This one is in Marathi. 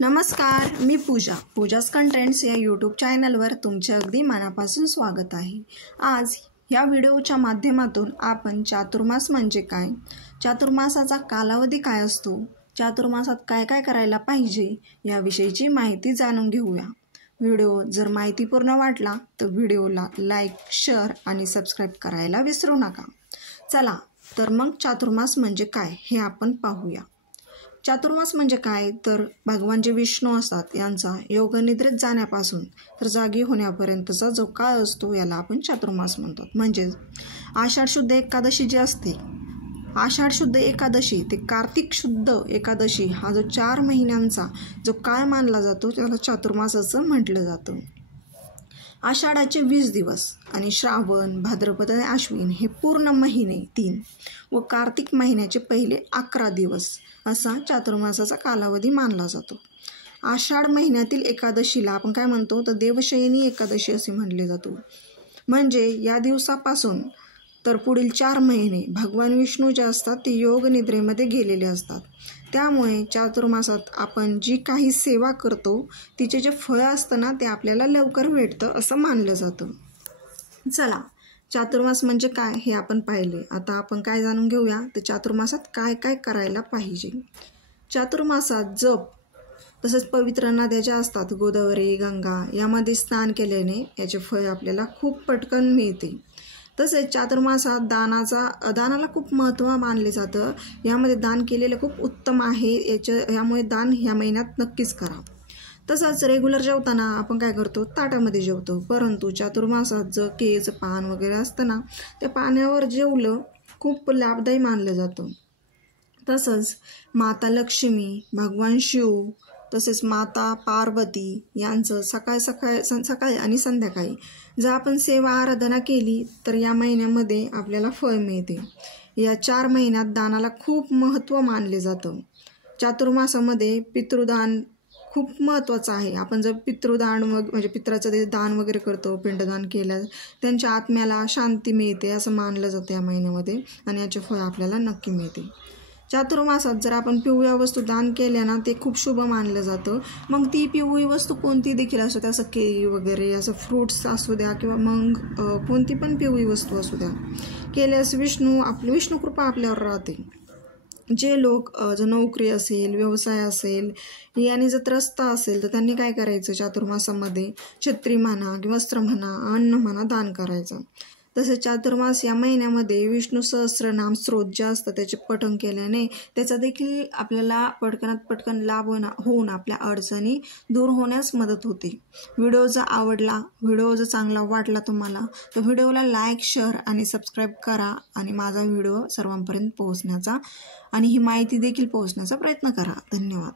नमस्कार, मी पूजास कंटेंट्स या यूट्यूब चॅनलवर तुमचे अगदी मनापासून स्वागत आहे। आज या व्हिडिओच्या माध्यमातून आपण चातुर्मास म्हणजे काय, चातुर्मासाचा कालावधी काय असतो, चातुर्मासात काय काय करायला पाहिजे याविषयीची माहिती जाणून घेऊया। व्हिडिओ जर माहितीपूर्ण वाटला तर व्हिडिओला लाईक, शेअर आणि सबस्क्राईब करायला विसरू नका। चला तर मग चातुर्मास म्हणजे काय हे आपण पाहूया। चातुर्मास म्हणजे काय तर भगवान जे विष्णू असतात यांचा योगनिद्रेत जाण्यापासून तर जागी होण्यापर्यंतचा जो काळ असतो याला आपण चातुर्मास म्हणतो। म्हणजे आषाढ शुद्ध एकादशी जी असते, आषाढ शुद्ध एकादशी ते कार्तिक शुद्ध एकादशी हा जो 4 महिन्यांचा जो काळ मानला जातो त्याला चातुर्मास असं म्हटलं जातं। आषाढाचे 20 दिवस आणि श्रावण, भाद्रपद आणि आश्विन हे पूर्ण महिने 3 व कार्तिक महिन्याचे पहिले 11 दिवस असा चातुर्मासाचा कालावधी मानला जातो। आषाढ महिन्यातील एकादशीला आपण काय म्हणतो तर देवशयनी एकादशी असे म्हटले जातो। म्हणजे या दिवसापासून तर पुढील 4 महिने भगवान विष्णू जे असतात ते योग निद्रेमध्ये गेलेले असतात। त्यामुळे चातुर्मासात आपण जी काही सेवा करतो तिचे जे फळ असतं ना ते आपल्याला लवकर भेटतं असं मानलं जातं। चला चातुर्मास म्हणजे काय हे आपण पाहिले, आता आपण काय जाणून घेऊया तर चातुर्मासात काय काय करायला पाहिजे। चातुर्मासात जप तसेच पवित्र नद्या ज्या असतात गोदावरी, गंगा यामध्ये स्नान केल्याने याचे फळ आपल्याला खूप पटकन मिळते। तसेच चातुर्मासात दानाला खूप महत्त्व मानले जातं। यामध्ये दान केलेलं खूप उत्तम आहे, यामुळे दान ह्या महिन्यात नक्कीच करा। तसंच रेग्युलर जेवताना आपण काय करतो ताटामध्ये जेवतो, परंतु चातुर्मासात जर केळीचं पान वगैरे असतं ना त्या पाण्यावर जेवलं खूप लाभदायी मानलं जातं। तसंच माता लक्ष्मी, भगवान शिव तसेच माता पार्वती यांचं सकाळी आणि संध्याकाळी जर आपण सेवा आराधना केली तर या महिन्यामध्ये आपल्याला फळ मिळते। या 4 महिन्यात दानाला खूप महत्त्व मानले जातं। चातुर्मासामध्ये पितृदान खूप महत्त्वाचं आहे। आपण जर पितृदान म्हणजे पितराचं दान वगैरे करतो, पिंडदान केलं त्यांच्या आत्म्याला शांती मिळते असं मानलं जातं या महिन्यामध्ये आणि याचे फळ आपल्याला नक्की मिळते। चातुर्मासात जर आपण पिवळ्या वस्तू दान केल्या ना ते खूप शुभ मानलं जातं। मग ती पिवळी वस्तू कोणती देखील असू द्या, असं केळी वगैरे असं फ्रूट्स असू द्या किंवा मग कोणती पण पिवळी वस्तू असू द्या, केल्यास विष्णू कृपा आपल्यावर राहते। जे लोक जर नोकरी असेल, व्यवसाय असेल याने जर त्रस्त असेल तर त्यांनी काय करायचं चातुर्मासामध्ये छत्री म्हणा किंवा वस्त्र म्हणा, अन्न म्हणा दान करायचं। तसेच चातुर्मास या महिन्यामध्ये विष्णू सहस्त्रनाम स्तोत्र जे असतं त्याचे पठण केल्याने त्याचा देखील आपल्याला पटकन लाभ होऊन आपल्या अडचणी दूर होण्यास मदत होते। व्हिडिओ जर आवडला, व्हिडिओ जर चांगला वाटला तुम्हाला तर व्हिडिओला लाईक, शेअर आणि सबस्क्राईब करा आणि माझा व्हिडिओ सर्वांपर्यंत पोहोचण्याचा आणि ही माहिती देखील पोहोचण्याचा प्रयत्न करा। धन्यवाद।